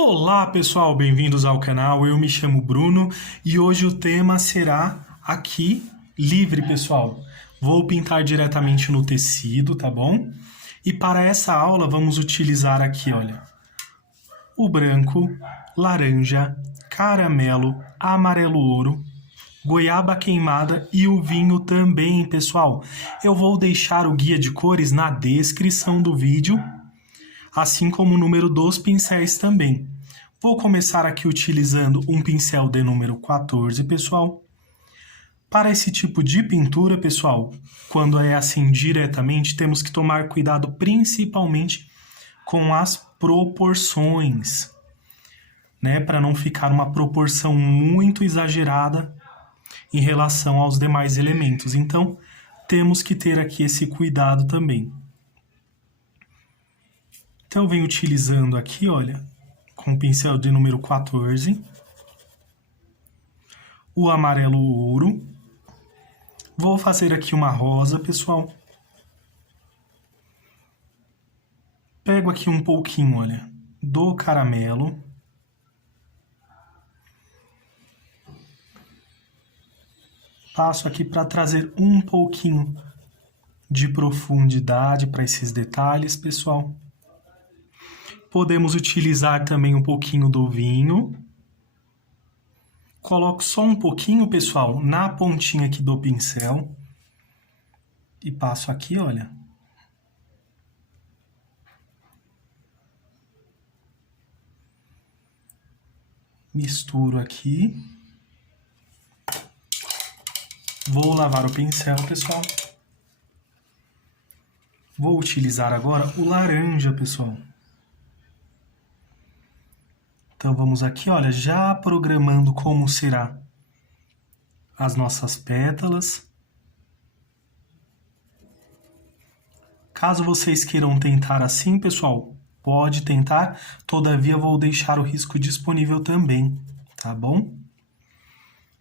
Olá pessoal, bem-vindos ao canal, eu me chamo Bruno e hoje o tema será aqui, livre pessoal. Vou pintar diretamente no tecido, tá bom? E para essa aula vamos utilizar aqui, olha, o branco, laranja, caramelo, amarelo ouro, goiaba queimada e o vinho também, pessoal. Eu vou deixar o guia de cores na descrição do vídeo, assim como o número dos pincéis também. Vou começar aqui utilizando um pincel de número 14, pessoal. Para esse tipo de pintura, pessoal, quando é assim diretamente, temos que tomar cuidado principalmente com as proporções, né? Para não ficar uma proporção muito exagerada em relação aos demais elementos. Então, temos que ter aqui esse cuidado também. Então, eu venho utilizando aqui, olha, com o pincel de número 14, o amarelo ouro. Vou fazer aqui uma rosa, pessoal. Pego aqui um pouquinho, olha, do caramelo. Passo aqui para trazer um pouquinho de profundidade para esses detalhes, pessoal. Podemos utilizar também um pouquinho do vinho. Coloco só um pouquinho, pessoal, na pontinha aqui do pincel. E passo aqui, olha. Misturo aqui. Vou lavar o pincel, pessoal. Vou utilizar agora o laranja, pessoal. Então, vamos aqui, olha, já programando como será as nossas pétalas. Caso vocês queiram tentar assim, pessoal, pode tentar. Todavia, vou deixar o risco disponível também, tá bom?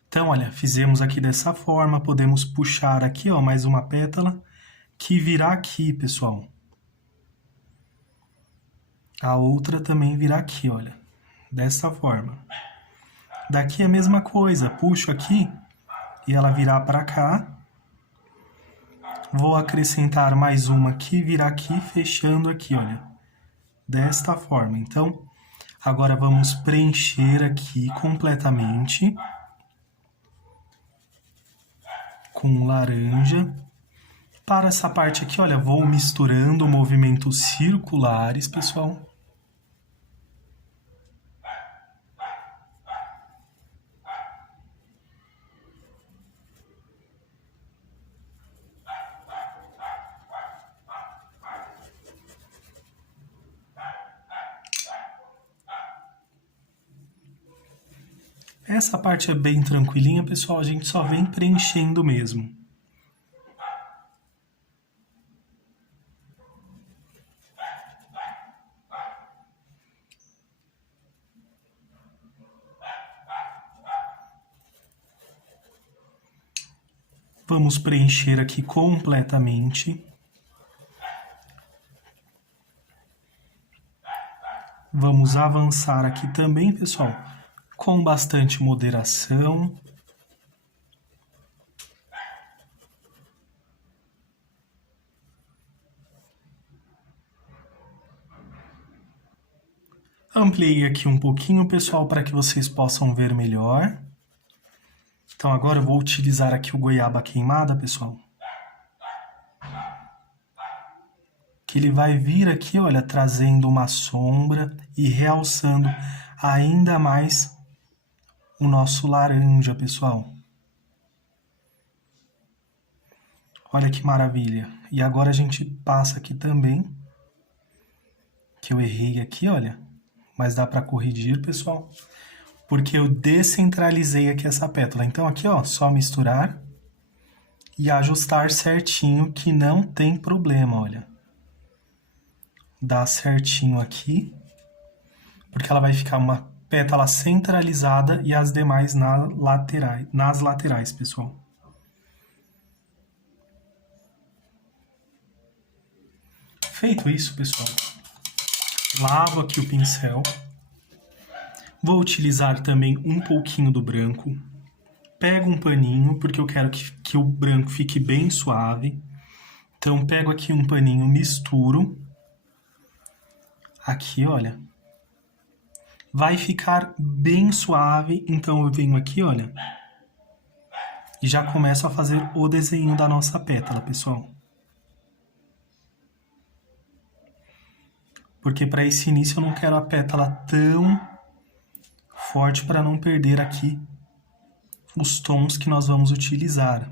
Então, olha, fizemos aqui dessa forma. Podemos puxar aqui, ó, mais uma pétala que virá aqui, pessoal. A outra também virá aqui, olha. Dessa forma. Daqui é a mesma coisa, puxo aqui e ela virá para cá. Vou acrescentar mais uma que virá aqui, fechando aqui, olha. Desta forma. Então, agora vamos preencher aqui completamente com laranja. Para essa parte aqui, olha, vou misturando movimentos circulares, pessoal. Essa parte é bem tranquilinha, pessoal, a gente só vem preenchendo mesmo. Vamos preencher aqui completamente. Vamos avançar aqui também, pessoal, com bastante moderação. Ampliei aqui um pouquinho, pessoal, para que vocês possam ver melhor. Então, agora eu vou utilizar aqui o goiaba queimada, pessoal. Que ele vai vir aqui, olha, trazendo uma sombra e realçando ainda mais o nosso laranja, pessoal. Olha que maravilha. E agora a gente passa aqui também, que eu errei aqui, olha. Mas dá para corrigir, pessoal. Porque eu descentralizei aqui essa pétala. Então aqui, ó, só misturar e ajustar certinho, que não tem problema, olha. Dá certinho aqui, porque ela vai ficar uma pétala centralizada e as demais nas laterais, pessoal. Feito isso, pessoal, lavo aqui o pincel. Vou utilizar também um pouquinho do branco. Pego um paninho, porque eu quero que o branco fique bem suave. Então, pego aqui um paninho, misturo. Aqui, olha. Vai ficar bem suave, então eu venho aqui, olha. E já começo a fazer o desenho da nossa pétala, pessoal. Porque para esse início eu não quero a pétala tão forte para não perder aqui os tons que nós vamos utilizar.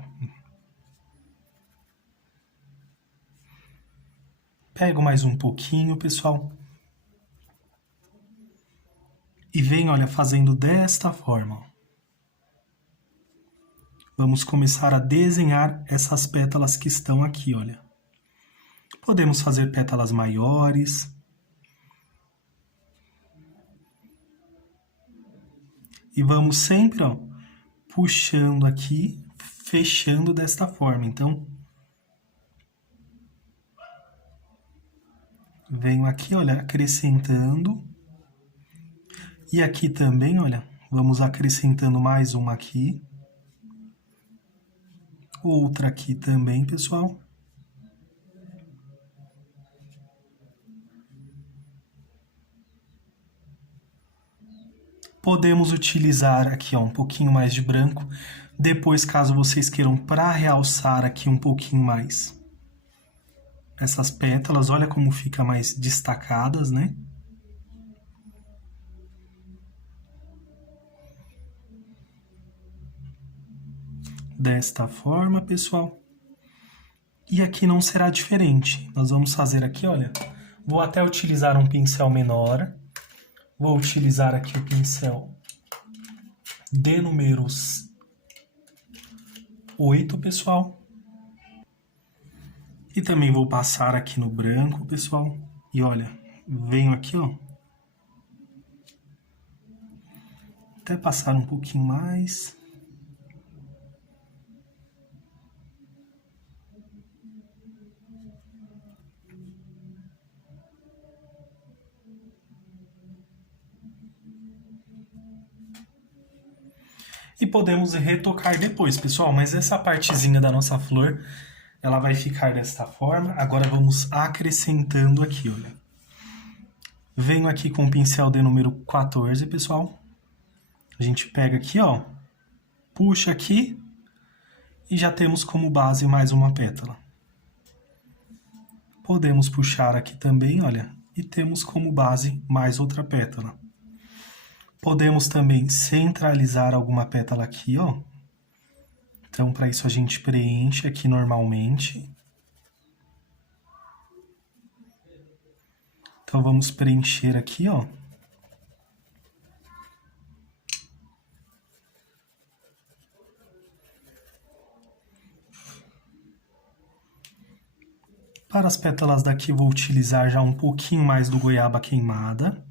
Pego mais um pouquinho, pessoal. E venho, olha, fazendo desta forma. Vamos começar a desenhar essas pétalas que estão aqui, olha. Podemos fazer pétalas maiores. E vamos sempre, ó, puxando aqui, fechando desta forma. Então, venho aqui, olha, acrescentando. E aqui também, olha, vamos acrescentando mais uma aqui. Outra aqui também, pessoal. Podemos utilizar aqui, ó, um pouquinho mais de branco. Depois, caso vocês queiram para realçar aqui um pouquinho mais essas pétalas, olha como fica mais destacadas, né? Desta forma, pessoal. E aqui não será diferente. Nós vamos fazer aqui, olha. Vou até utilizar um pincel menor. Vou utilizar aqui o pincel de números 8, pessoal. E também vou passar aqui no branco, pessoal. E olha, venho aqui, ó. Até passar um pouquinho mais. E podemos retocar depois, pessoal. Mas essa partezinha da nossa flor, ela vai ficar desta forma. Agora vamos acrescentando aqui, olha. Venho aqui com o pincel de número 14, pessoal. A gente pega aqui, ó. Puxa aqui. E já temos como base mais uma pétala. Podemos puxar aqui também, olha. E temos como base mais outra pétala. Podemos também centralizar alguma pétala aqui, ó. Então, para isso a gente preenche aqui normalmente. Então, vamos preencher aqui, ó. Para as pétalas daqui, vou utilizar já um pouquinho mais do goiaba queimada.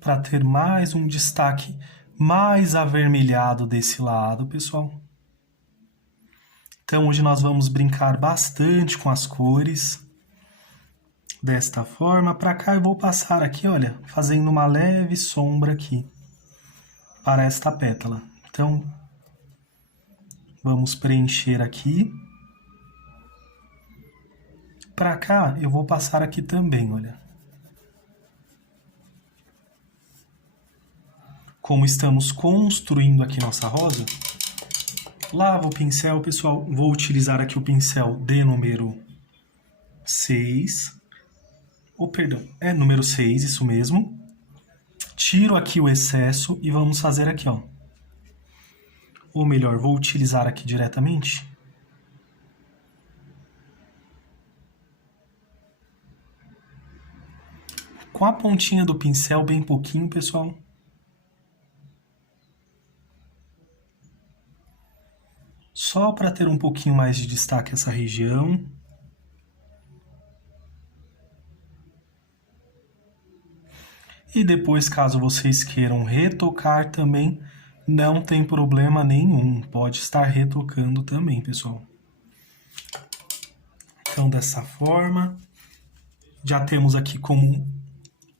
Para ter mais um destaque mais avermelhado desse lado, pessoal. Então, hoje nós vamos brincar bastante com as cores. Desta forma, para cá eu vou passar aqui, olha, fazendo uma leve sombra aqui para esta pétala. Então, vamos preencher aqui. Para cá, eu vou passar aqui também, olha. Como estamos construindo aqui nossa rosa, lavo o pincel, pessoal. Vou utilizar aqui o pincel de número 6. Perdão, é número 6, isso mesmo. Tiro aqui o excesso e vamos fazer aqui, ó. Ou melhor, vou utilizar aqui diretamente. Com a pontinha do pincel, bem pouquinho, pessoal. Só para ter um pouquinho mais de destaque essa região. E depois, caso vocês queiram retocar também, não tem problema nenhum. Pode estar retocando também, pessoal. Então, dessa forma. Já temos aqui como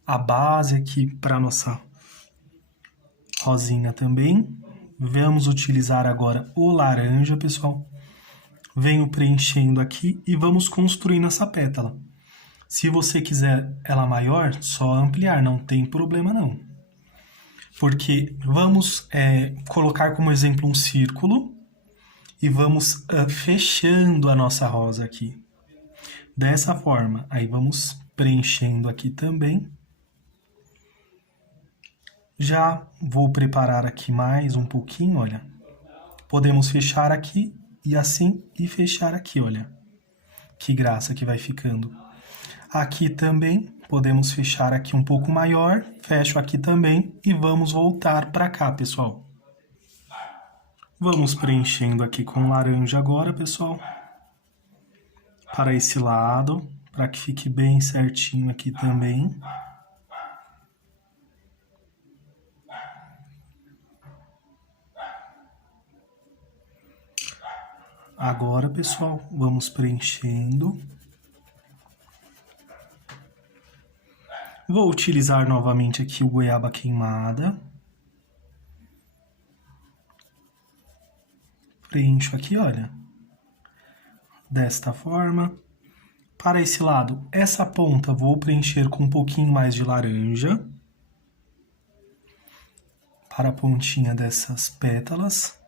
a base aqui para nossa rosinha também. Vamos utilizar agora o laranja, pessoal. Venho preenchendo aqui e vamos construindo essa pétala. Se você quiser ela maior, só ampliar, não tem problema não. Porque vamos colocar como exemplo um círculo e vamos fechando a nossa rosa aqui. Dessa forma, aí vamos preenchendo aqui também. Já vou preparar aqui mais um pouquinho, olha. Podemos fechar aqui e assim e fechar aqui, olha. Que graça que vai ficando. Aqui também podemos fechar aqui um pouco maior, fecho aqui também e vamos voltar para cá, pessoal. Vamos preenchendo aqui com laranja agora, pessoal. Para esse lado, para que fique bem certinho aqui também. Agora, pessoal, vamos preenchendo. Vou utilizar novamente aqui o goiaba queimada. Preencho aqui, olha. Desta forma. Para esse lado, essa ponta vou preencher com um pouquinho mais de laranja. Para a pontinha dessas pétalas.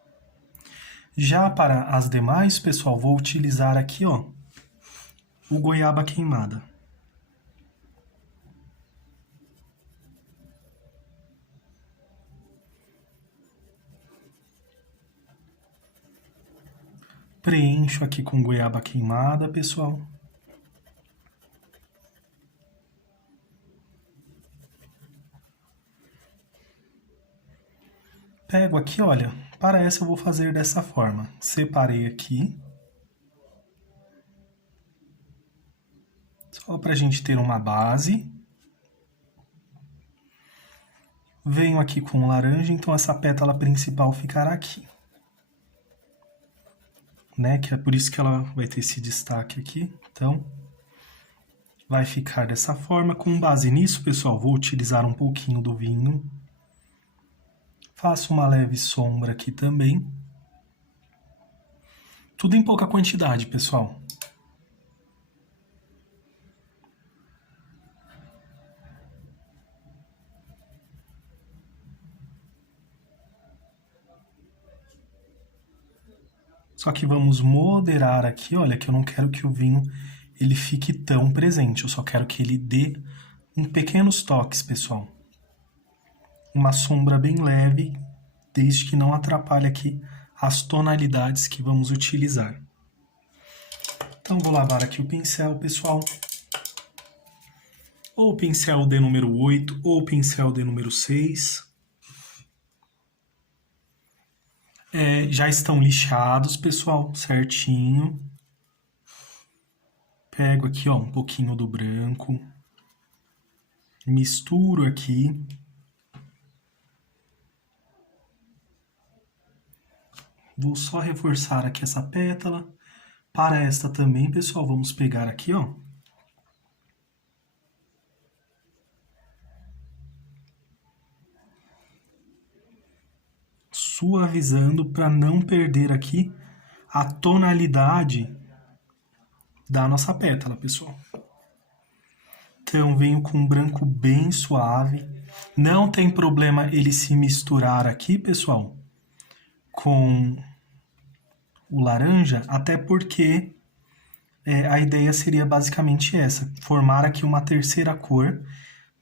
Já para as demais, pessoal, vou utilizar aqui, ó, o goiaba queimada. Preencho aqui com goiaba queimada, pessoal. Pego aqui, olha, para essa eu vou fazer dessa forma. Separei aqui. Só para a gente ter uma base. Venho aqui com laranja, então essa pétala principal ficará aqui. Né? Que é por isso que ela vai ter esse destaque aqui. Então, vai ficar dessa forma. Com base nisso, pessoal, vou utilizar um pouquinho do vinho. Faço uma leve sombra aqui também. Tudo em pouca quantidade, pessoal. Só que vamos moderar aqui, olha, que eu não quero que o vinho ele fique tão presente. Eu só quero que ele dê pequenos toques, pessoal. Uma sombra bem leve, desde que não atrapalhe aqui as tonalidades que vamos utilizar. Então, vou lavar aqui o pincel, pessoal. Ou o pincel de número 8, ou o pincel de número 6. Já estão lixados, pessoal, certinho. Pego aqui, ó, um pouquinho do branco. Misturo aqui. Vou só reforçar aqui essa pétala. Para esta também, pessoal, vamos pegar aqui, ó. Suavizando para não perder aqui a tonalidade da nossa pétala, pessoal. Então, venho com um branco bem suave. Não tem problema ele se misturar aqui, pessoal, com o laranja, até porque a ideia seria basicamente essa, formar aqui uma terceira cor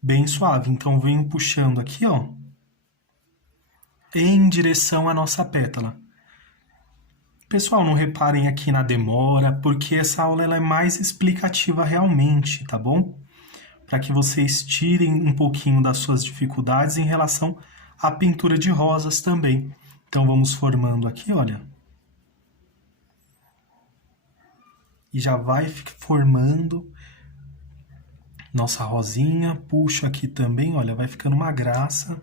bem suave. Então, venho puxando aqui, ó, em direção à nossa pétala. Pessoal, não reparem aqui na demora, porque essa aula ela é mais explicativa realmente, tá bom? Para que vocês tirem um pouquinho das suas dificuldades em relação à pintura de rosas também. Então, vamos formando aqui, olha. E já vai formando nossa rosinha. Puxo aqui também, olha, vai ficando uma graça.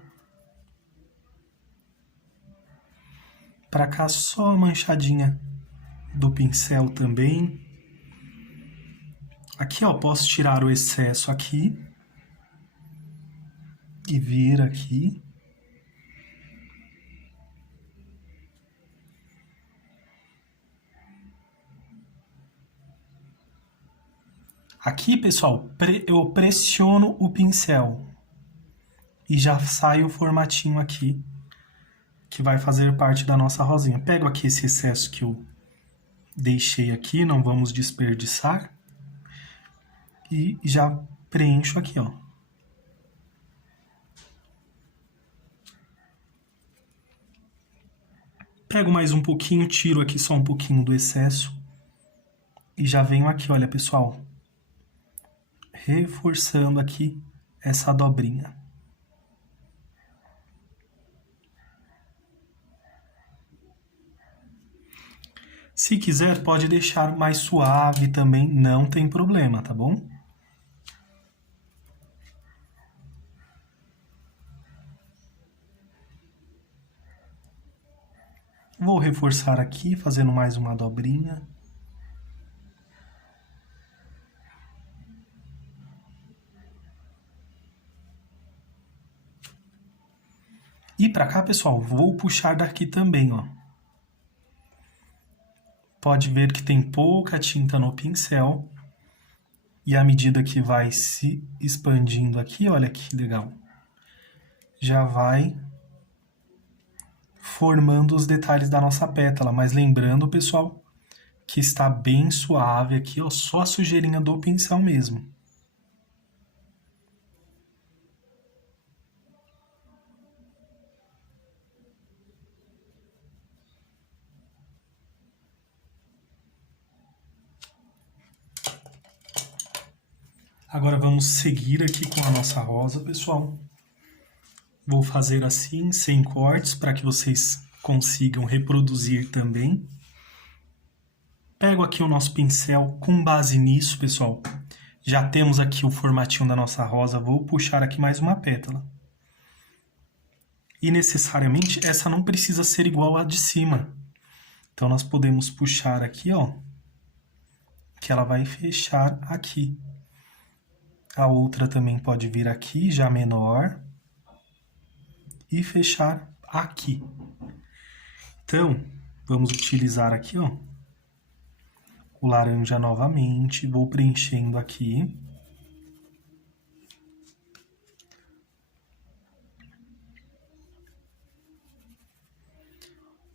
Para cá só a manchadinha do pincel também. Aqui, ó, posso tirar o excesso aqui e vir aqui. Aqui, pessoal, eu pressiono o pincel e já sai o formatinho aqui, que vai fazer parte da nossa rosinha. Pego aqui esse excesso que eu deixei aqui, não vamos desperdiçar. E já preencho aqui, ó. Pego mais um pouquinho, tiro aqui só um pouquinho do excesso. E já venho aqui, olha, pessoal, reforçando aqui essa dobrinha. Se quiser, pode deixar mais suave também, não tem problema, tá bom? Vou reforçar aqui, fazendo mais uma dobrinha. E pra cá, pessoal, vou puxar daqui também, ó. Pode ver que tem pouca tinta no pincel. E à medida que vai se expandindo aqui, olha que legal. Já vai formando os detalhes da nossa pétala. Mas lembrando, pessoal, que está bem suave aqui, ó, só a sujeirinha do pincel mesmo. Agora vamos seguir aqui com a nossa rosa, pessoal. Vou fazer assim, sem cortes, para que vocês consigam reproduzir também. Pego aqui o nosso pincel com base nisso, pessoal. Já temos aqui o formatinho da nossa rosa, vou puxar aqui mais uma pétala. E necessariamente essa não precisa ser igual à de cima. Então nós podemos puxar aqui, ó, que ela vai fechar aqui. A outra também pode vir aqui, já menor, e fechar aqui. Então, vamos utilizar aqui, ó, o laranja novamente, vou preenchendo aqui.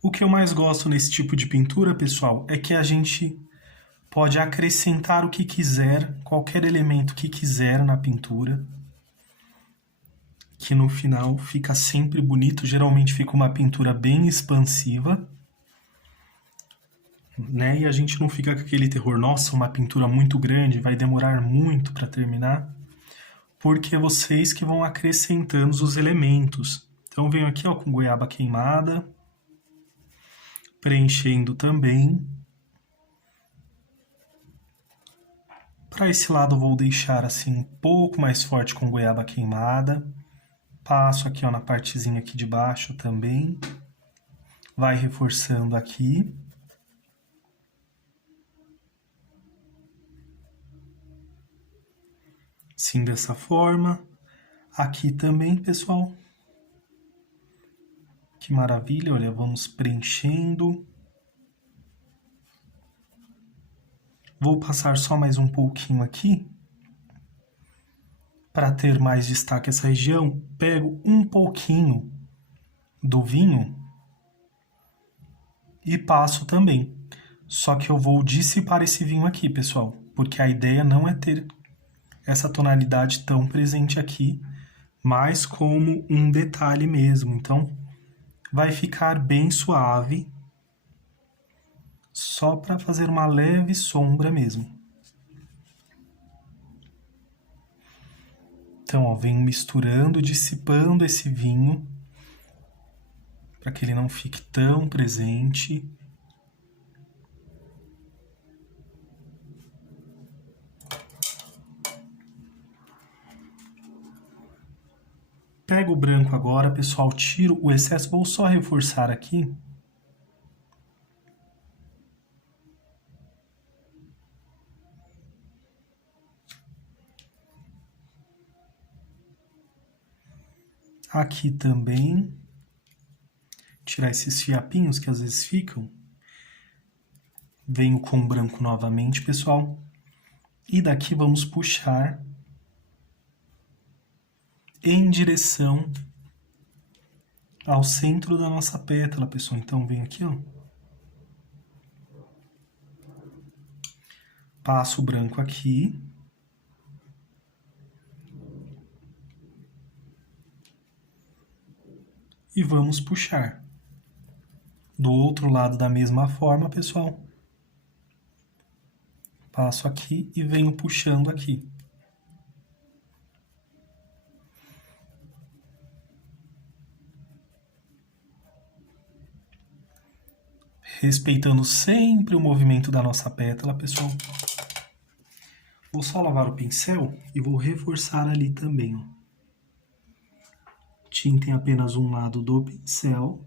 O que eu mais gosto nesse tipo de pintura, pessoal, é que a gente pode acrescentar o que quiser, qualquer elemento que quiser na pintura, que no final fica sempre bonito. Geralmente fica uma pintura bem expansiva, né? E a gente não fica com aquele terror, nossa, uma pintura muito grande, vai demorar muito para terminar, porque é vocês que vão acrescentando os elementos. Então venho aqui, ó, com goiaba queimada, preenchendo também. Para esse lado vou deixar assim um pouco mais forte com goiaba queimada. Passo aqui, ó, na partezinha aqui de baixo também. Vai reforçando aqui. Sim, dessa forma. Aqui também, pessoal. Que maravilha, olha, vamos preenchendo. Vou passar só mais um pouquinho aqui. Para ter mais destaque essa região, pego um pouquinho do vinho e passo também. Só que eu vou dissipar esse vinho aqui, pessoal, porque a ideia não é ter essa tonalidade tão presente aqui, mas como um detalhe mesmo. Então, vai ficar bem suave, só para fazer uma leve sombra mesmo. Então, ó, venho misturando, dissipando esse vinho, para que ele não fique tão presente. Pego o branco agora, pessoal, tiro o excesso, vou só reforçar aqui. Aqui também. Tirar esses fiapinhos que às vezes ficam. Venho com o branco novamente, pessoal. E daqui vamos puxar em direção ao centro da nossa pétala, pessoal. Então, venho aqui, ó. Passo o branco aqui. E vamos puxar. Do outro lado da mesma forma, pessoal. Passo aqui e venho puxando aqui. Respeitando sempre o movimento da nossa pétala, pessoal. Vou só lavar o pincel e vou reforçar ali também, ó. Tinta em apenas um lado do pincel.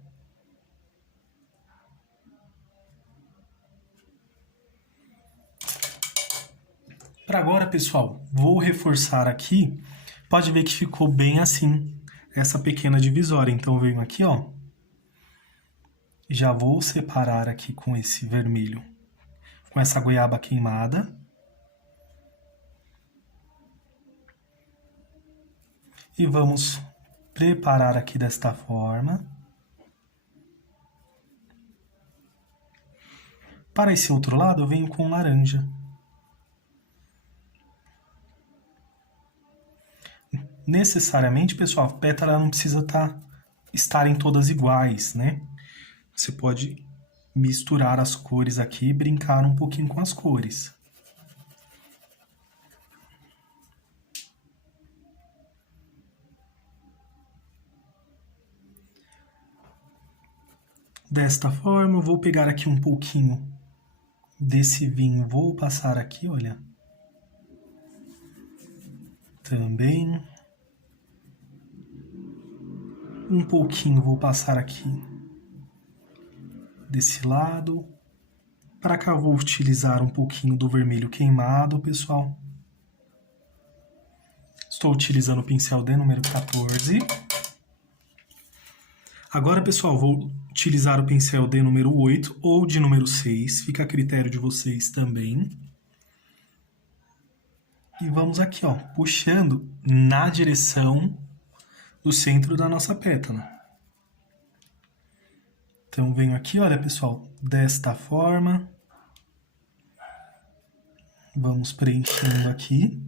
Para agora, pessoal, vou reforçar aqui. Pode ver que ficou bem assim, essa pequena divisória. Então, venho aqui, ó. Já vou separar aqui com esse vermelho, com essa goiaba queimada. E vamos preparar aqui desta forma. Para esse outro lado, eu venho com laranja. Necessariamente, pessoal, a pétala não precisa estarem todas iguais, né? Você pode misturar as cores aqui e brincar um pouquinho com as cores. Desta forma, eu vou pegar aqui um pouquinho desse vinho, vou passar aqui, olha. Também. Um pouquinho vou passar aqui desse lado. Para cá eu vou utilizar um pouquinho do vermelho queimado, pessoal. Estou utilizando o pincel de número 14. Agora, pessoal, vou utilizar o pincel de número 8 ou de número 6. Fica a critério de vocês também. E vamos aqui, ó, puxando na direção do centro da nossa pétala. Então, venho aqui, olha, pessoal, desta forma. Vamos preenchendo aqui.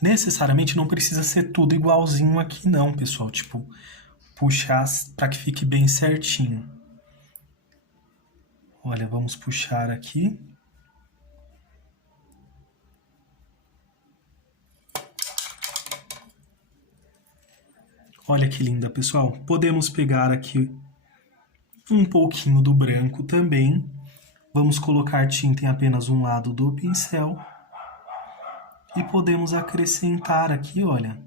Necessariamente não precisa ser tudo igualzinho aqui não, pessoal. Tipo, puxar para que fique bem certinho. Olha, vamos puxar aqui. Olha que linda, pessoal. Podemos pegar aqui um pouquinho do branco também. Vamos colocar tinta em apenas um lado do pincel. E podemos acrescentar aqui, olha,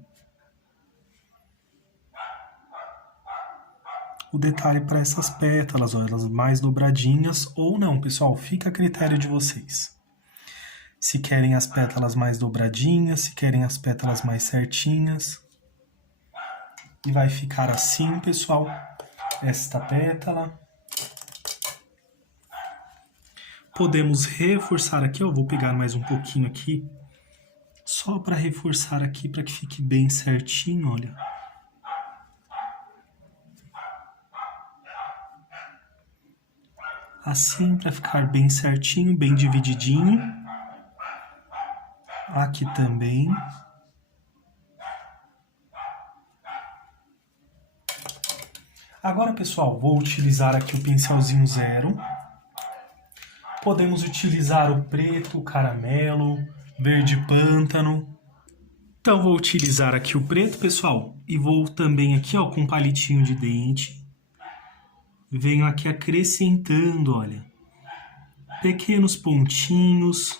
o detalhe para essas pétalas, ó, elas mais dobradinhas ou não, pessoal, fica a critério de vocês. Se querem as pétalas mais dobradinhas, se querem as pétalas mais certinhas. E vai ficar assim, pessoal, esta pétala. Podemos reforçar aqui, ó, vou pegar mais um pouquinho aqui. Só para reforçar aqui, para que fique bem certinho, olha. Assim, para ficar bem certinho, bem divididinho. Aqui também. Agora, pessoal, vou utilizar aqui o pincelzinho 0. Podemos utilizar o preto, o caramelo, verde pântano. Então, vou utilizar aqui o preto, pessoal, e vou também aqui, ó, com um palitinho de dente. Venho aqui acrescentando, olha, pequenos pontinhos.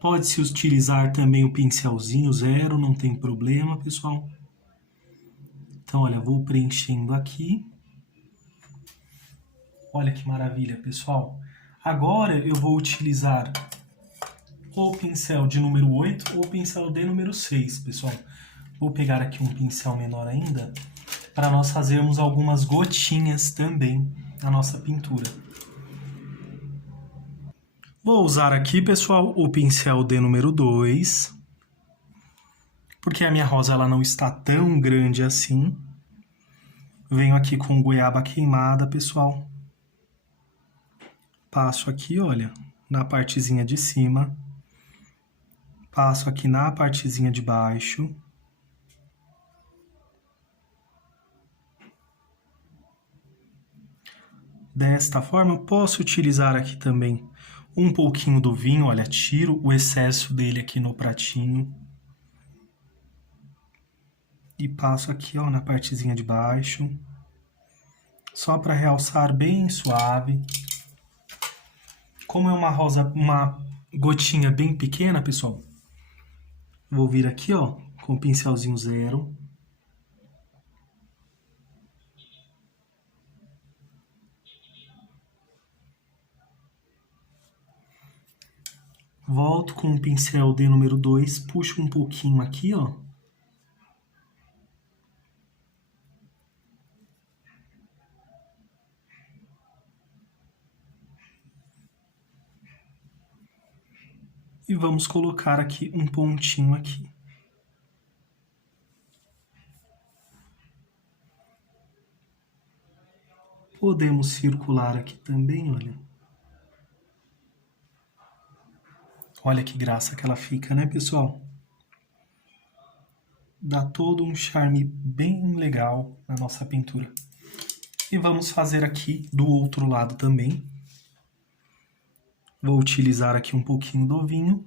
Pode-se utilizar também o pincelzinho 0, não tem problema, pessoal. Então, olha, vou preenchendo aqui. Olha que maravilha, pessoal. Agora eu vou utilizar ou pincel de número 8 ou pincel de número 6, pessoal. Vou pegar aqui um pincel menor ainda, para nós fazermos algumas gotinhas também na nossa pintura. Vou usar aqui, pessoal, o pincel de número 2, porque a minha rosa ela não está tão grande assim. Venho aqui com goiaba queimada, pessoal. Passo aqui, olha, na partezinha de cima. Passo aqui na partezinha de baixo. Desta forma, posso utilizar aqui também um pouquinho do vinho, olha, tiro o excesso dele aqui no pratinho. E passo aqui, ó, na partezinha de baixo. Só para realçar bem suave. Como é uma rosa, uma gotinha bem pequena, pessoal, vou vir aqui, ó, com o pincelzinho 0. Volto com o pincel de número 2, puxo um pouquinho aqui, ó. E vamos colocar aqui um pontinho aqui. Podemos circular aqui também, olha. Olha que graça que ela fica, né, pessoal? Dá todo um charme bem legal na nossa pintura. E vamos fazer aqui do outro lado também. Vou utilizar aqui um pouquinho do vinho.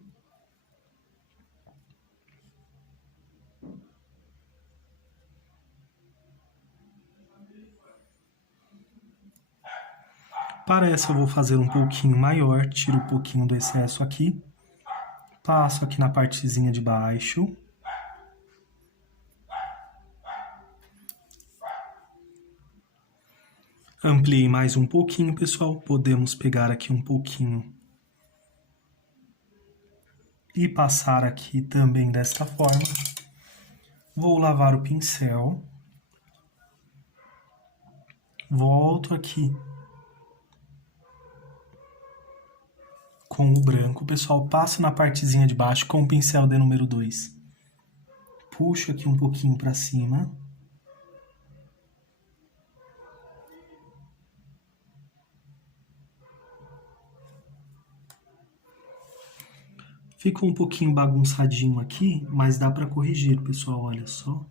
Para essa eu vou fazer um pouquinho maior, tiro um pouquinho do excesso aqui. Passo aqui na partezinha de baixo. Ampliei mais um pouquinho, pessoal. Podemos pegar aqui um pouquinho e passar aqui também desta forma. Vou lavar o pincel. Volto aqui com o branco, pessoal. Passo na partezinha de baixo com o pincel de número 2. Puxo aqui um pouquinho para cima. Ficou um pouquinho bagunçadinho aqui, mas dá para corrigir, pessoal, olha só.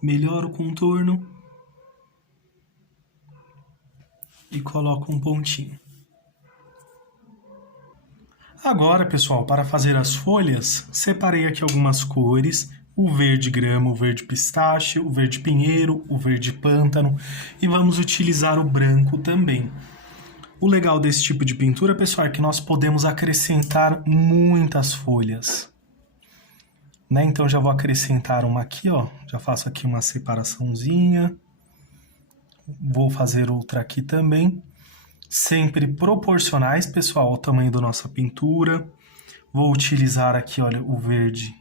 Melhoro o contorno e coloco um pontinho. Agora, pessoal, para fazer as folhas, separei aqui algumas cores. O verde grama, o verde pistache, o verde pinheiro, o verde pântano. E vamos utilizar o branco também. O legal desse tipo de pintura, pessoal, é que nós podemos acrescentar muitas folhas. Né? Então, já vou acrescentar uma aqui, ó. Já faço aqui uma separaçãozinha. Vou fazer outra aqui também. Sempre proporcionais, pessoal, ao tamanho da nossa pintura. Vou utilizar aqui, olha, o verde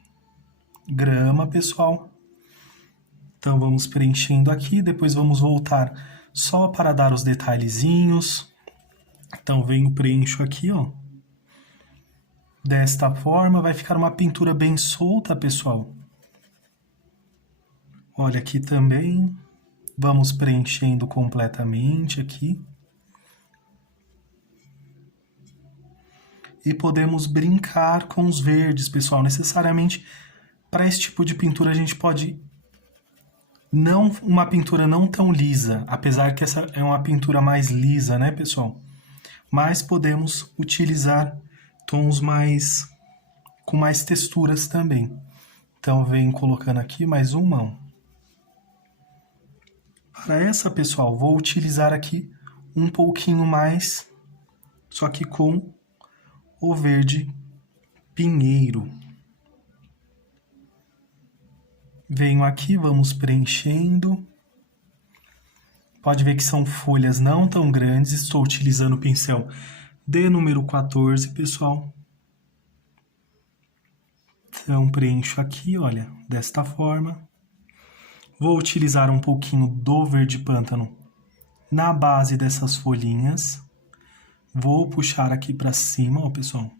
grama, pessoal. Então, vamos preenchendo aqui, depois vamos voltar só para dar os detalhezinhos. Então, venho preencho aqui, ó. Desta forma, vai ficar uma pintura bem solta, pessoal. Olha aqui também. Vamos preenchendo completamente aqui. E podemos brincar com os verdes, pessoal. Necessariamente, para esse tipo de pintura, a gente pode... Não uma pintura não tão lisa, apesar que essa é uma pintura mais lisa, né, pessoal? Mas podemos utilizar tons com mais texturas também. Então, venho colocando aqui mais uma. Para essa, pessoal, vou utilizar aqui um pouquinho mais, só que com o verde pinheiro. Venho aqui, vamos preenchendo. Pode ver que são folhas não tão grandes. Estou utilizando o pincel de número 14, pessoal. Então, preencho aqui, olha, desta forma. Vou utilizar um pouquinho do verde pântano na base dessas folhinhas. Vou puxar aqui para cima, ó, pessoal.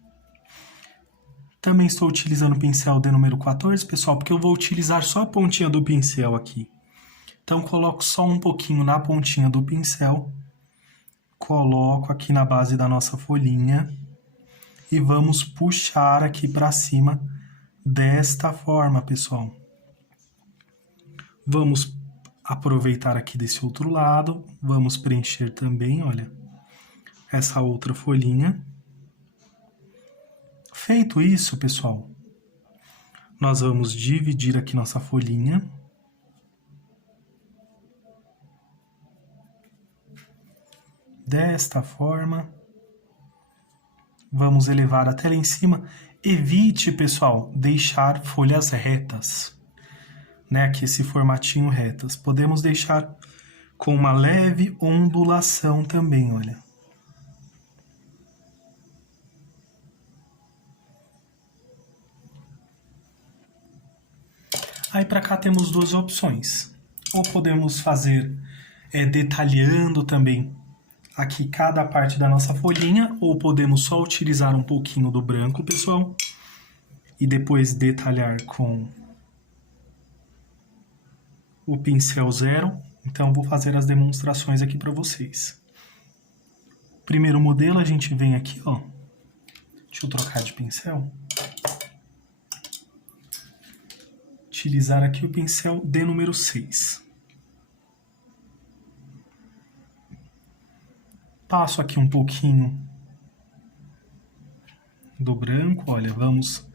Também estou utilizando o pincel de número 14, pessoal, porque eu vou utilizar só a pontinha do pincel aqui. Então, coloco só um pouquinho na pontinha do pincel. Coloco aqui na base da nossa folhinha. E vamos puxar aqui para cima desta forma, pessoal. Vamos aproveitar aqui desse outro lado. Vamos preencher também, olha, essa outra folhinha. Feito isso, pessoal, nós vamos dividir aqui nossa folhinha. Desta forma. Vamos elevar até lá em cima. Evite, pessoal, deixar folhas retas, né? Aqui esse formatinho retas. Podemos deixar com uma leve ondulação também, olha. Aí para cá temos duas opções. Ou podemos fazer detalhando também aqui cada parte da nossa folhinha, ou podemos só utilizar um pouquinho do branco, pessoal, e depois detalhar com o pincel zero. Então, vou fazer as demonstrações aqui para vocês. Primeiro modelo, a gente vem aqui, ó. Deixa eu trocar de pincel. Utilizar aqui o pincel de número 6. Passo aqui um pouquinho do branco, olha, vamos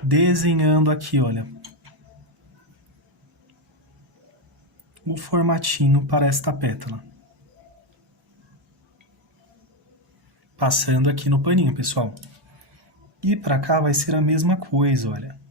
desenhando aqui, olha, o formatinho para esta pétala. Passando aqui no paninho, pessoal. E para cá vai ser a mesma coisa, olha.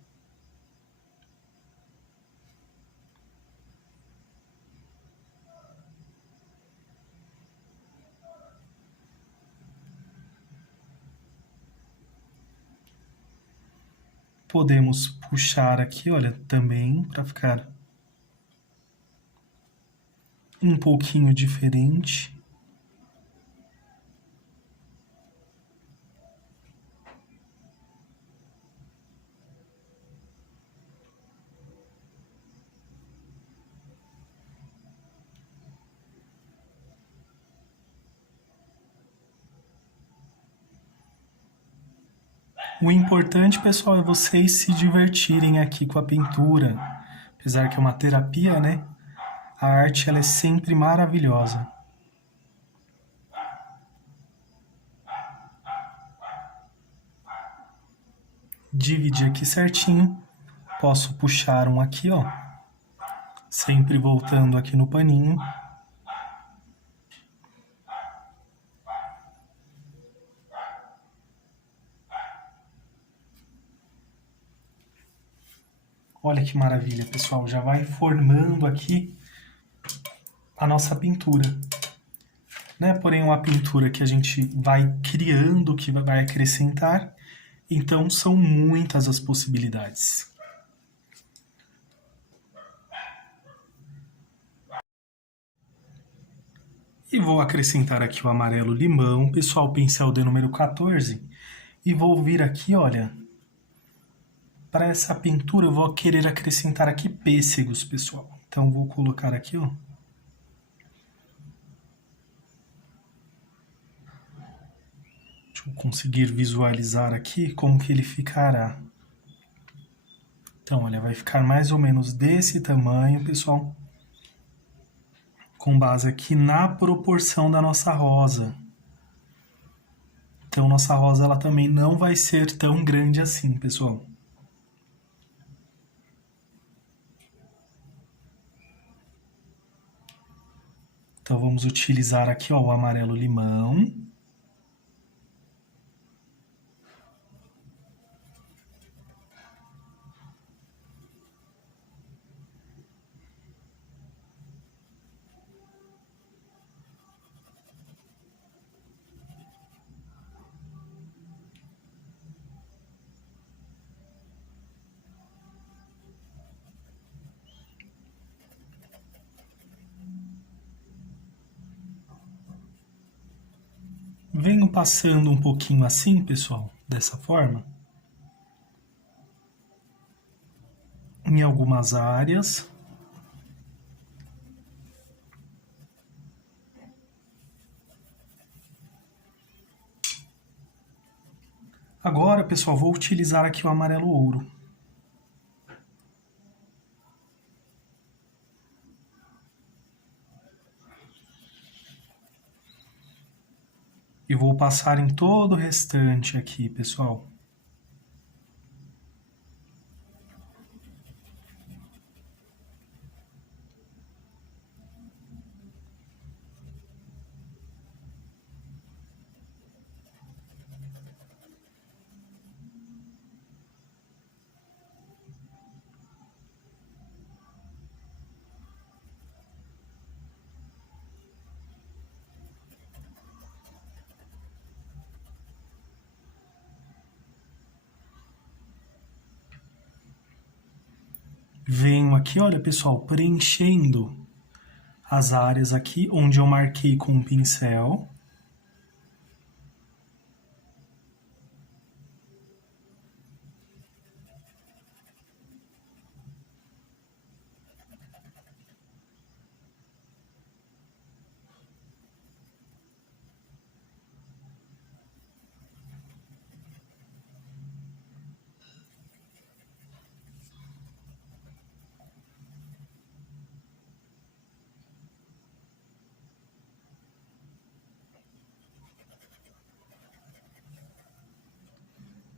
Podemos puxar aqui, olha, também para ficar um pouquinho diferente. O importante, pessoal, é vocês se divertirem aqui com a pintura. Apesar que é uma terapia, né? A arte, ela é sempre maravilhosa. Dividir aqui certinho. Posso puxar um aqui, ó. Sempre voltando aqui no paninho. Olha que maravilha, pessoal. Já vai formando aqui a nossa pintura. Né? Porém, uma pintura que a gente vai criando, que vai acrescentar. Então, são muitas as possibilidades. E vou acrescentar aqui o amarelo limão, pessoal, pincel de número 14. E vou vir aqui, olha, para essa pintura eu vou querer acrescentar aqui pêssegos, pessoal. Então, vou colocar aqui, ó. Deixa eu conseguir visualizar aqui como que ele ficará. Então, olha, vai ficar mais ou menos desse tamanho, pessoal. Com base aqui na proporção da nossa rosa. Então, nossa rosa ela também não vai ser tão grande assim, pessoal. Então, vamos utilizar aqui, ó, o amarelo limão. Venho passando um pouquinho assim, pessoal, dessa forma, em algumas áreas. Agora, pessoal, vou utilizar aqui o amarelo ouro. E vou passar em todo o restante aqui, pessoal. Venho aqui, olha, pessoal, preenchendo as áreas aqui onde eu marquei com o pincel.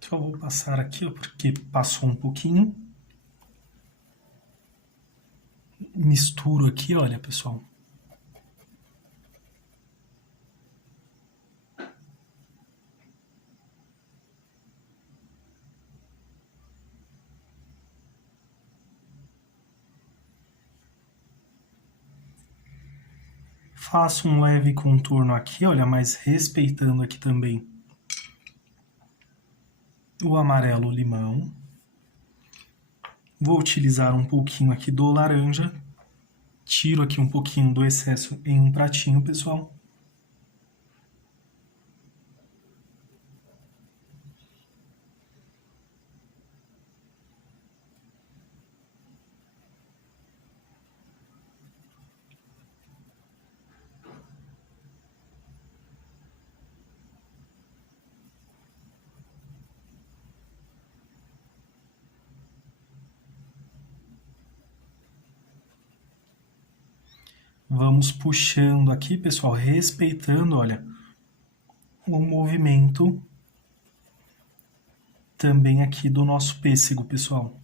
Só vou passar aqui, ó, porque passou um pouquinho. Misturo aqui, olha, pessoal. Faço um leve contorno aqui, olha, mas respeitando aqui também o amarelo limão. Vou utilizar um pouquinho aqui do laranja. Tiro aqui um pouquinho do excesso em um pratinho, pessoal. Vamos puxando aqui, pessoal, respeitando, olha, o movimento também aqui do nosso pêssego, pessoal.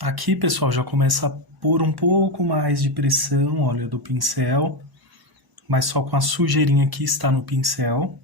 Aqui, pessoal, já começa a pôr um pouco mais de pressão, olha, do pincel, mas só com a sujeirinha que está no pincel.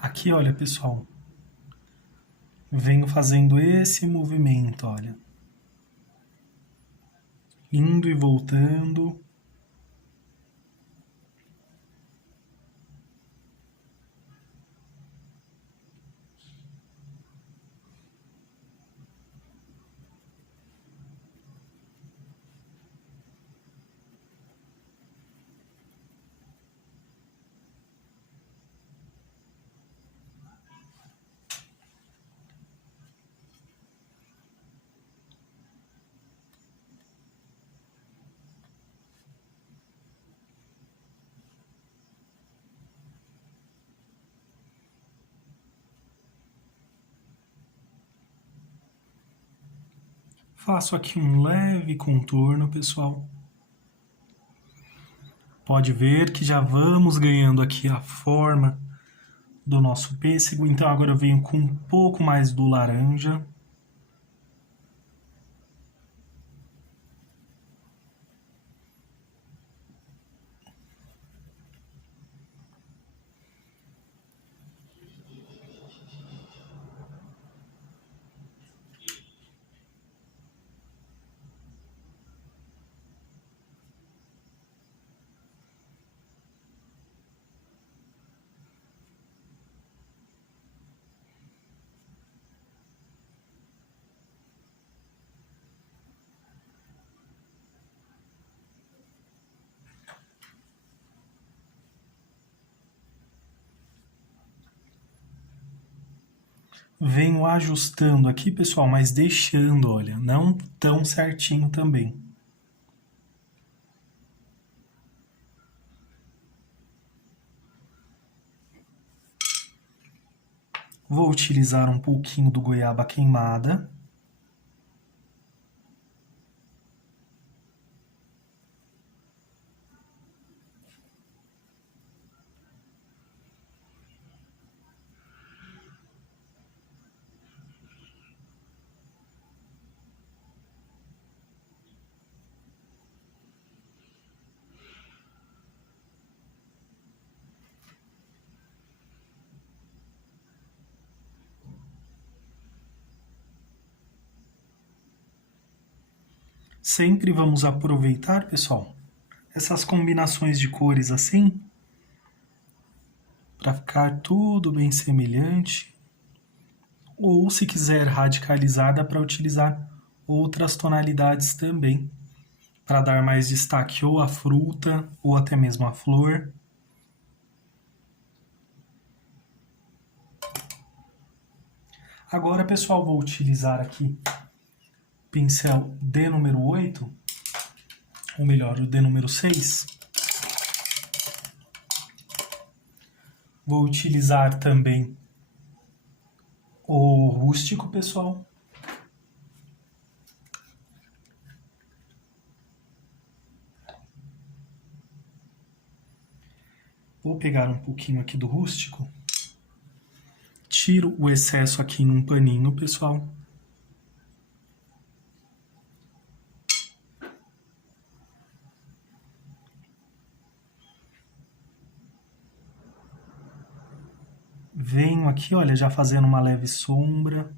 Aqui, olha, pessoal, venho fazendo esse movimento, olha. Indo e voltando. Faço aqui um leve contorno, pessoal. Pode ver que já vamos ganhando aqui a forma do nosso pêssego. Então agora eu venho com um pouco mais do laranja. Venho ajustando aqui, pessoal, mas deixando, olha, não tão certinho também. Vou utilizar um pouquinho do goiaba queimada. Sempre vamos aproveitar, pessoal, essas combinações de cores assim, para ficar tudo bem semelhante. Ou, se quiser radicalizar, dá para utilizar outras tonalidades também, para dar mais destaque ou à fruta, ou até mesmo à flor. Agora, pessoal, vou utilizar aqui o pincel D número 8, ou melhor, o D número 6. Vou utilizar também o rústico, pessoal. Vou pegar um pouquinho aqui do rústico. Tiro o excesso aqui em um paninho, pessoal. Venho aqui, olha, já fazendo uma leve sombra.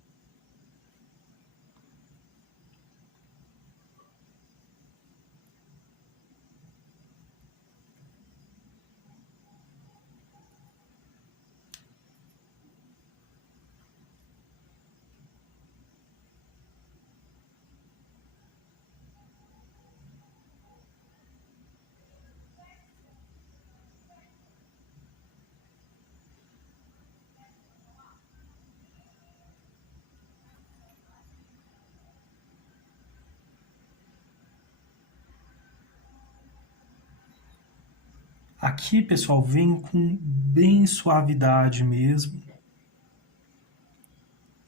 Aqui, pessoal, venho com bem suavidade mesmo.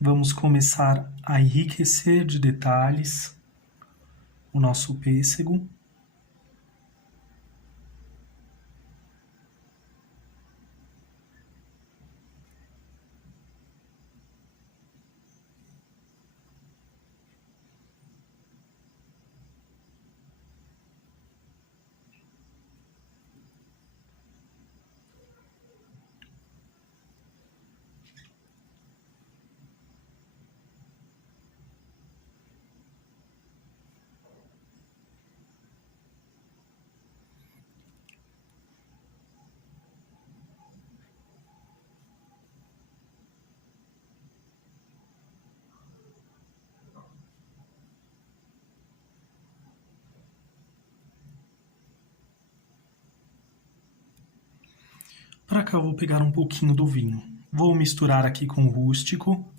Vamos começar a enriquecer de detalhes o nosso pêssego. Para cá eu vou pegar um pouquinho do vinho. Vou misturar aqui com o rústico.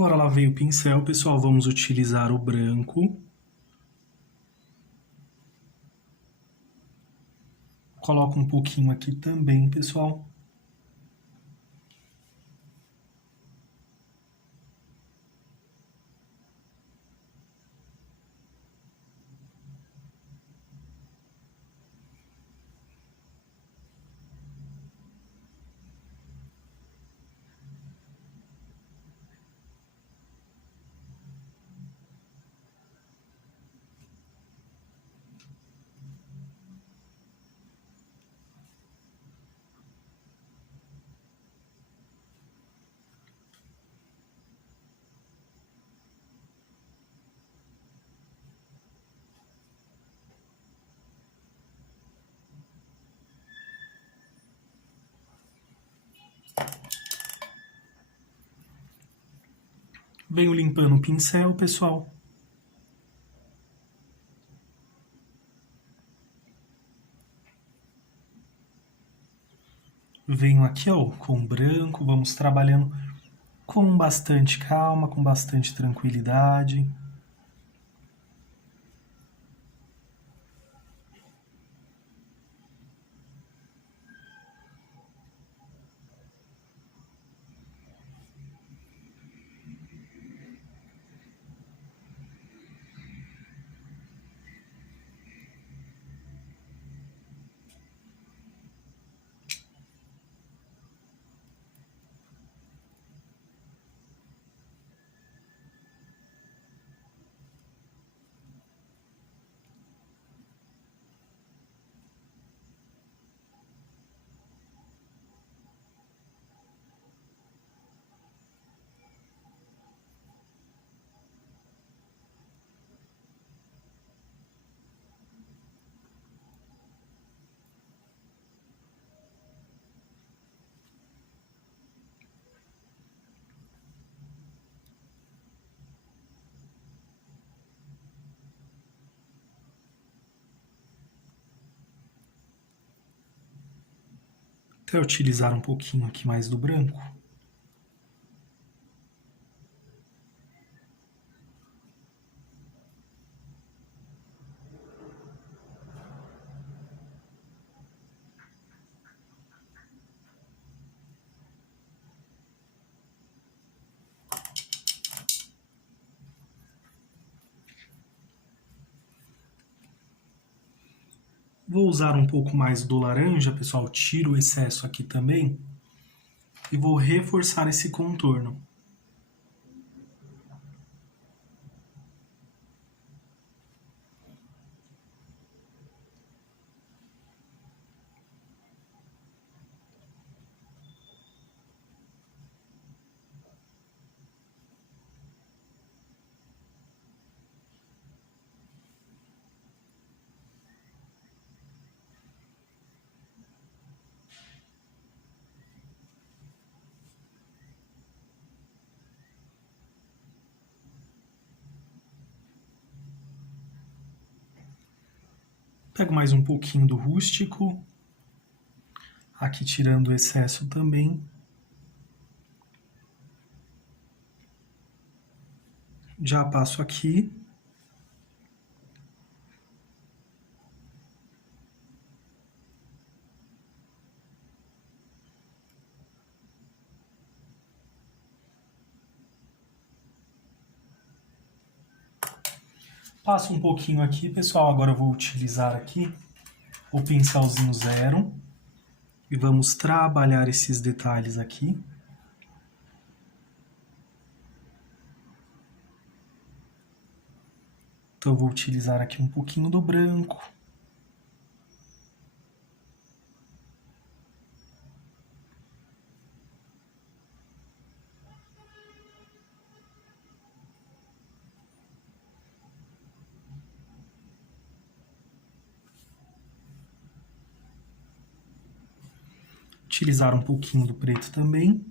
Agora lavei o pincel, pessoal, vamos utilizar o branco. Coloco um pouquinho aqui também, pessoal. Venho limpando o pincel, pessoal. Venho aqui, ó, com branco, vamos trabalhando com bastante calma, com bastante tranquilidade. Até utilizar um pouquinho aqui mais do branco. Vou usar um pouco mais do laranja, pessoal, tiro o excesso aqui também e vou reforçar esse contorno. Pego mais um pouquinho do rústico, aqui tirando o excesso também. Já passo aqui. Passo um pouquinho aqui, pessoal. Agora eu vou utilizar aqui o pincelzinho zero e vamos trabalhar esses detalhes aqui. Então eu vou utilizar aqui um pouquinho do branco. Utilizar um pouquinho do preto também.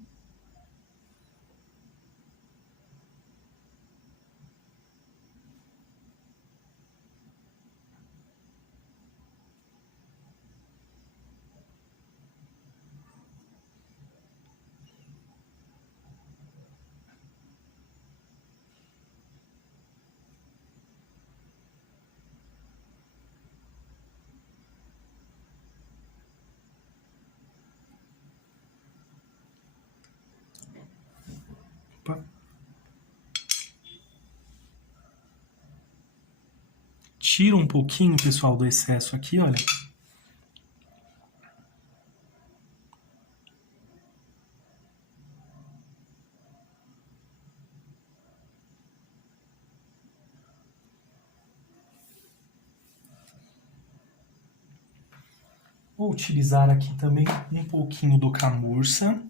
Opa. Tira um pouquinho, pessoal, do excesso aqui, olha. Vou utilizar aqui também um pouquinho do camurça.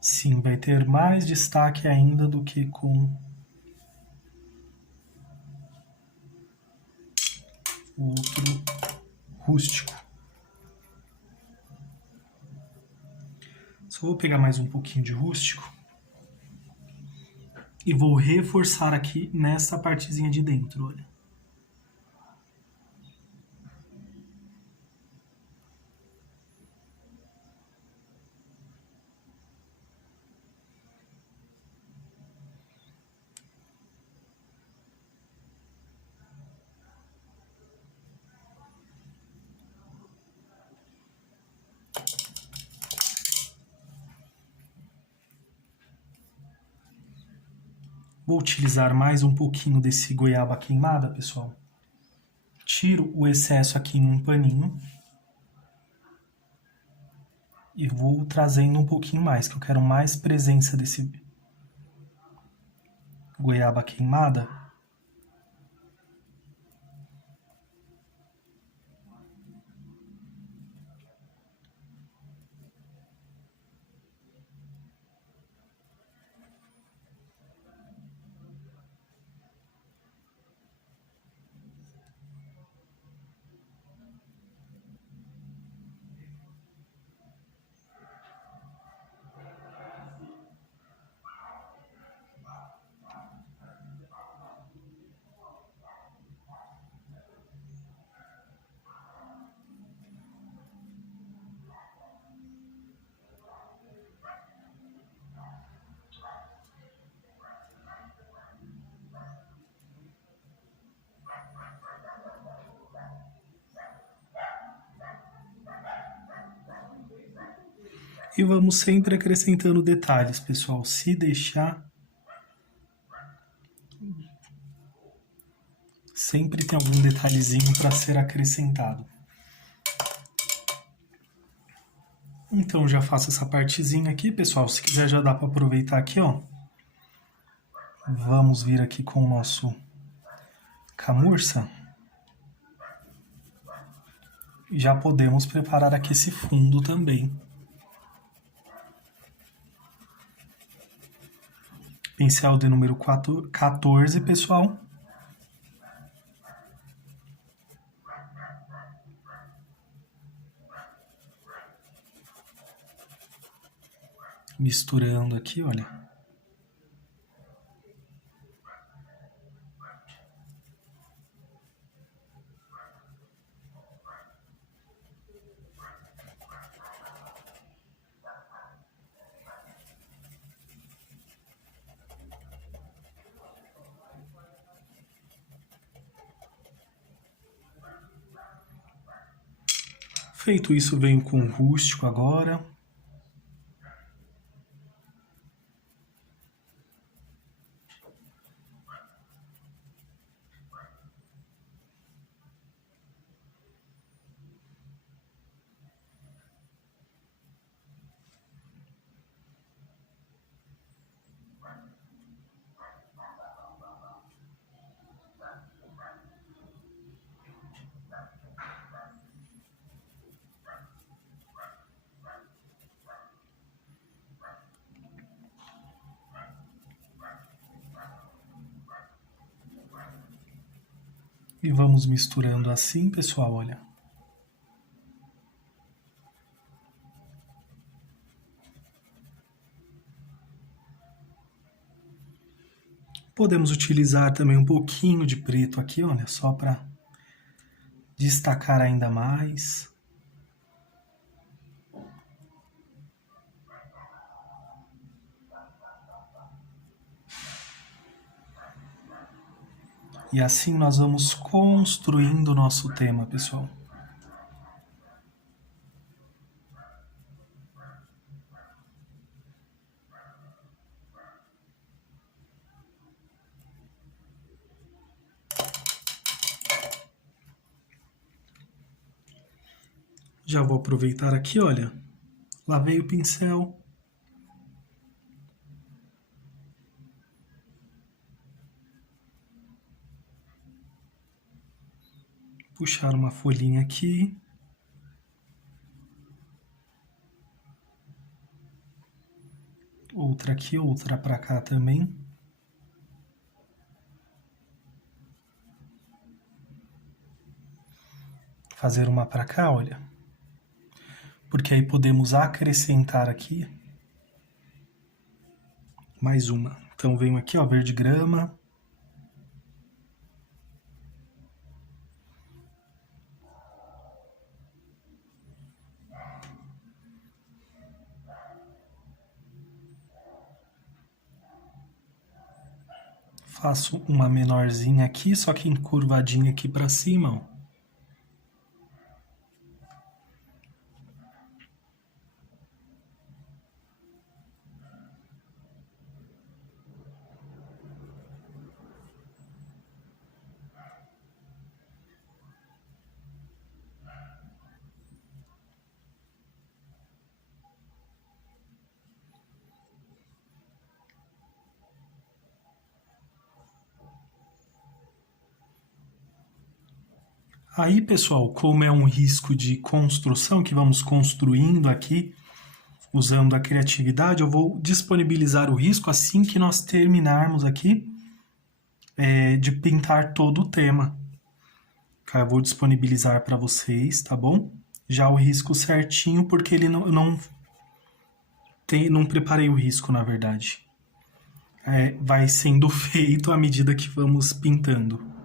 Sim, vai ter mais destaque ainda do que com o outro rústico. Só vou pegar mais um pouquinho de rústico e vou reforçar aqui nessa partezinha de dentro, olha. Vou utilizar mais um pouquinho desse goiaba queimada, pessoal. Tiro o excesso aqui em um paninho. E vou trazendo um pouquinho mais, que eu quero mais presença desse goiaba queimada. E vamos sempre acrescentando detalhes, pessoal. Se deixar, sempre tem algum detalhezinho para ser acrescentado. Então já faço essa partezinha aqui, pessoal. Se quiser já dá para aproveitar aqui, ó. Vamos vir aqui com o nosso camurça. E já podemos preparar aqui esse fundo também. Pincel de número 14, pessoal. Misturando aqui, olha. Feito isso, venho com o rústico agora. E vamos misturando assim, pessoal, olha. Podemos utilizar também um pouquinho de preto aqui, olha, só para destacar ainda mais. E assim nós vamos construindo o nosso tema, pessoal. Já vou aproveitar aqui, olha, lavei o pincel. Puxar uma folhinha aqui. Outra aqui, outra para cá também. Fazer uma para cá, olha. Porque aí podemos acrescentar aqui mais uma. Então venho aqui, ó, verde grama. Faço uma menorzinha aqui, só que encurvadinha aqui para cima, ó. Aí, pessoal, como é um risco de construção que vamos construindo aqui, usando a criatividade, eu vou disponibilizar o risco assim que nós terminarmos aqui de pintar todo o tema. Eu vou disponibilizar para vocês, tá bom? Já o risco certinho, porque ele não preparei o risco, na verdade. Vai sendo feito à medida que vamos pintando.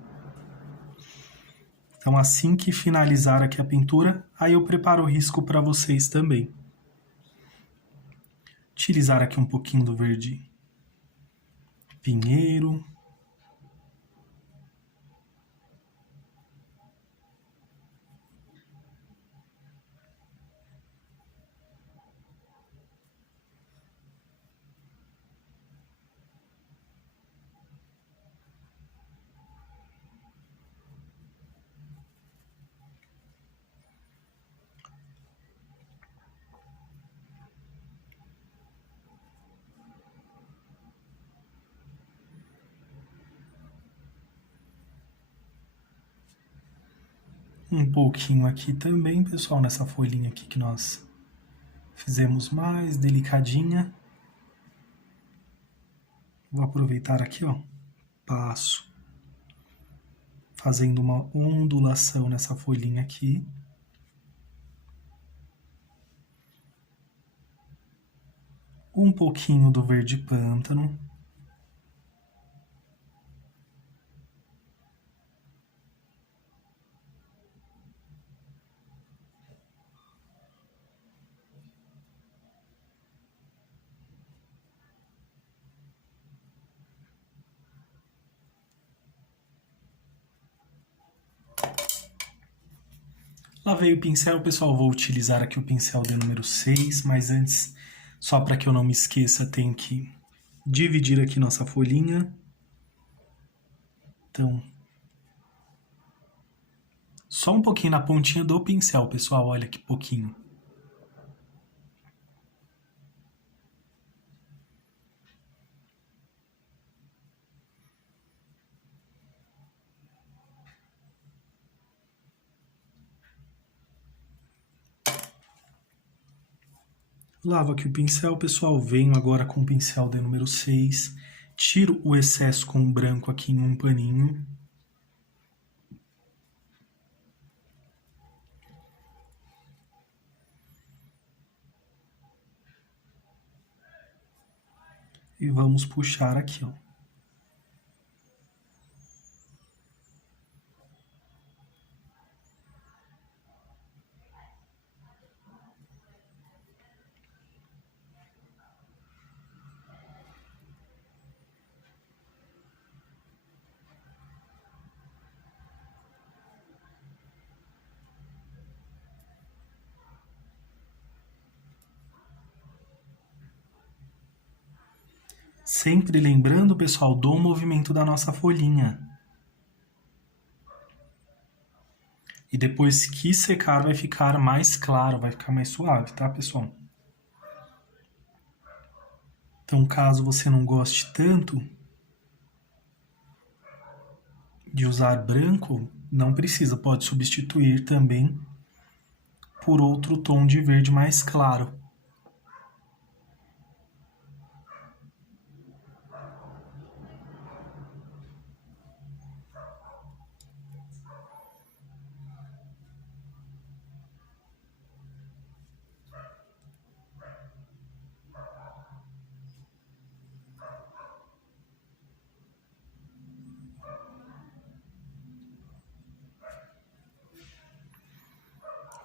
Então, assim que finalizar aqui a pintura, aí eu preparo o risco para vocês também. Utilizar aqui um pouquinho do verde pinheiro. Um pouquinho aqui também, pessoal, nessa folhinha aqui que nós fizemos mais delicadinha. Vou aproveitar aqui, ó, passo, fazendo uma ondulação nessa folhinha aqui. Um pouquinho do verde pântano. Lavei o pincel, pessoal, vou utilizar aqui o pincel de número 6, mas antes, só para que eu não me esqueça, tenho que dividir aqui nossa folhinha. Então, só um pouquinho na pontinha do pincel, pessoal, olha que pouquinho. Lavo aqui o pincel, pessoal, venho agora com o pincel de número 6, tiro o excesso com o branco aqui em um paninho. E vamos puxar aqui, ó. Sempre lembrando, pessoal, do movimento da nossa folhinha. E depois que secar vai ficar mais claro, vai ficar mais suave, tá, pessoal? Então, caso você não goste tanto de usar branco, não precisa, pode substituir também por outro tom de verde mais claro.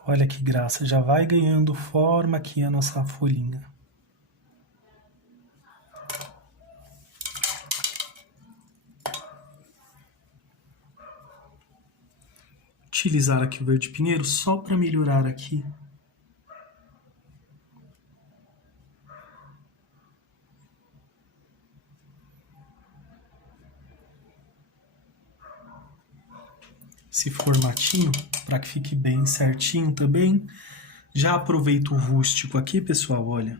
Olha que graça, já vai ganhando forma aqui a nossa folhinha. Utilizar aqui o verde pinheiro só para melhorar aqui. Esse formatinho, para que fique bem certinho também. Já aproveito o rústico aqui, pessoal, olha.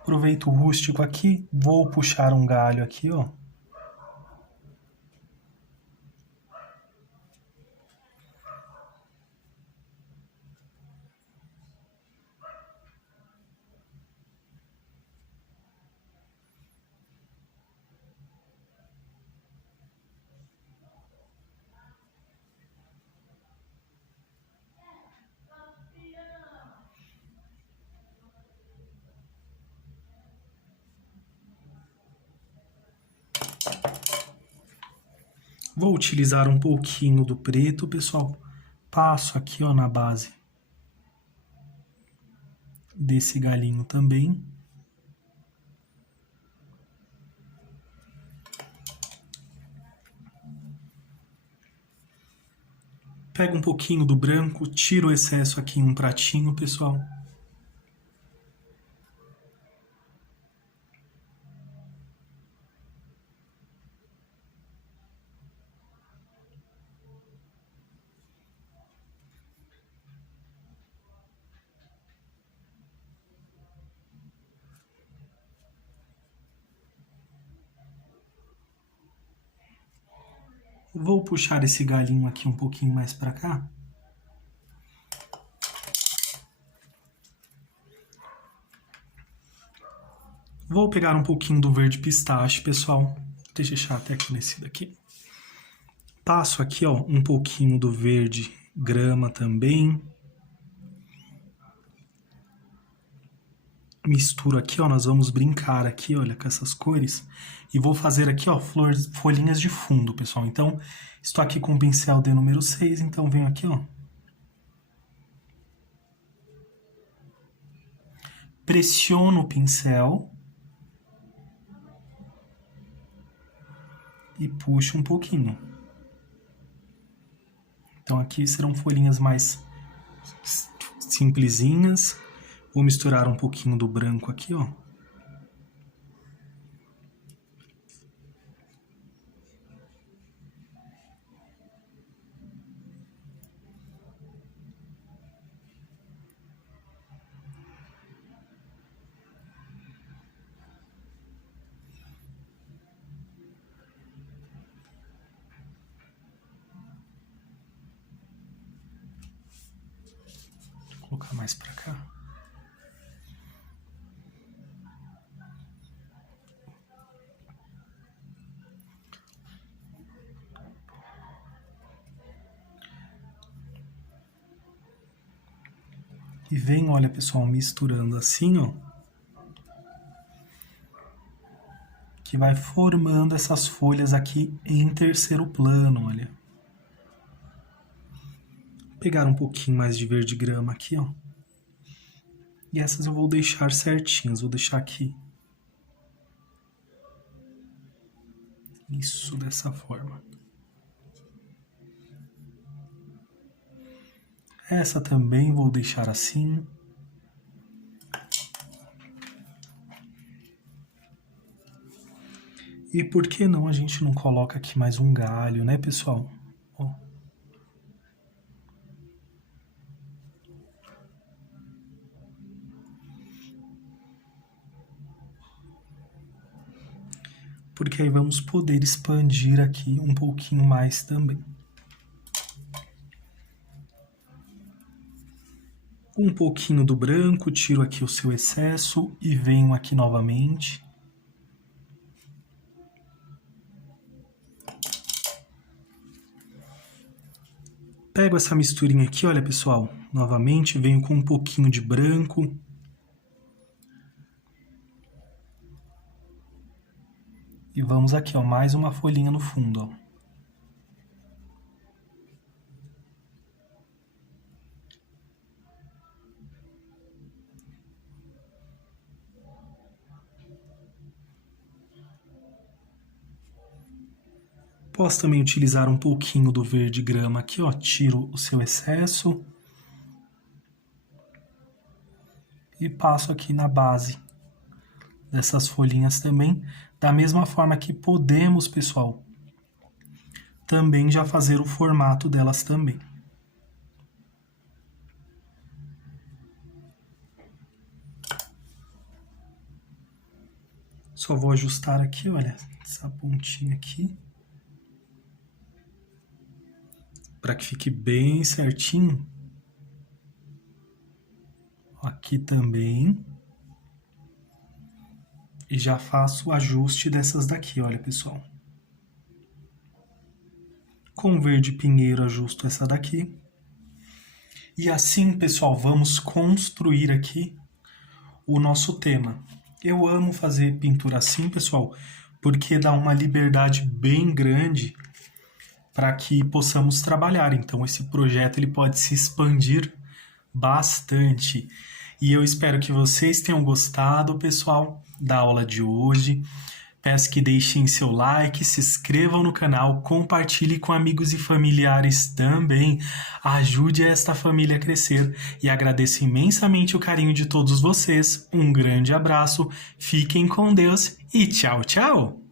Aproveito o rústico aqui, vou puxar um galho aqui, ó. Vou utilizar um pouquinho do preto, pessoal. Passo aqui, ó, na base desse galinho também. Pego um pouquinho do branco, tiro o excesso aqui em um pratinho, pessoal. Vou puxar esse galinho aqui um pouquinho mais para cá. Vou pegar um pouquinho do verde pistache, pessoal. Deixa eu deixar até aqui nesse daqui. Passo aqui, ó, um pouquinho do verde grama também. Misturo aqui, ó, nós vamos brincar aqui, olha, com essas cores. E vou fazer aqui, ó, folhinhas de fundo, pessoal. Então, estou aqui com o pincel D número 6, então venho aqui, ó. Pressiono o pincel. E puxo um pouquinho. Então aqui serão folhinhas mais simplesinhas. Vou misturar um pouquinho do branco aqui, ó. Vou colocar mais pra cá. E vem, olha, pessoal, misturando assim, ó. Que vai formando essas folhas aqui em terceiro plano, olha. Vou pegar um pouquinho mais de verde grama aqui, ó. E essas eu vou deixar certinhas, vou deixar aqui. Isso, dessa forma. Essa também vou deixar assim. E por que não a gente não coloca aqui mais um galho, né, pessoal? Ó. Porque aí vamos poder expandir aqui um pouquinho mais também. Um pouquinho do branco, tiro aqui o seu excesso e venho aqui novamente. Pego essa misturinha aqui, olha pessoal, novamente venho com um pouquinho de branco. E vamos aqui, ó, mais uma folhinha no fundo, ó. Posso também utilizar um pouquinho do verde grama aqui, ó, tiro o seu excesso. E passo aqui na base dessas folhinhas também, da mesma forma que podemos, pessoal, também já fazer o formato delas também. Só vou ajustar aqui, olha, essa pontinha aqui, para que fique bem certinho. Aqui também. E já faço o ajuste dessas daqui, olha, pessoal. Com verde pinheiro ajusto essa daqui. E assim, pessoal, vamos construir aqui o nosso tema. Eu amo fazer pintura assim, pessoal, porque dá uma liberdade bem grande para que possamos trabalhar. Então, esse projeto ele pode se expandir bastante. E eu espero que vocês tenham gostado, pessoal, da aula de hoje. Peço que deixem seu like, se inscrevam no canal, compartilhe com amigos e familiares também. Ajude esta família a crescer e agradeço imensamente o carinho de todos vocês. Um grande abraço, fiquem com Deus e tchau, tchau!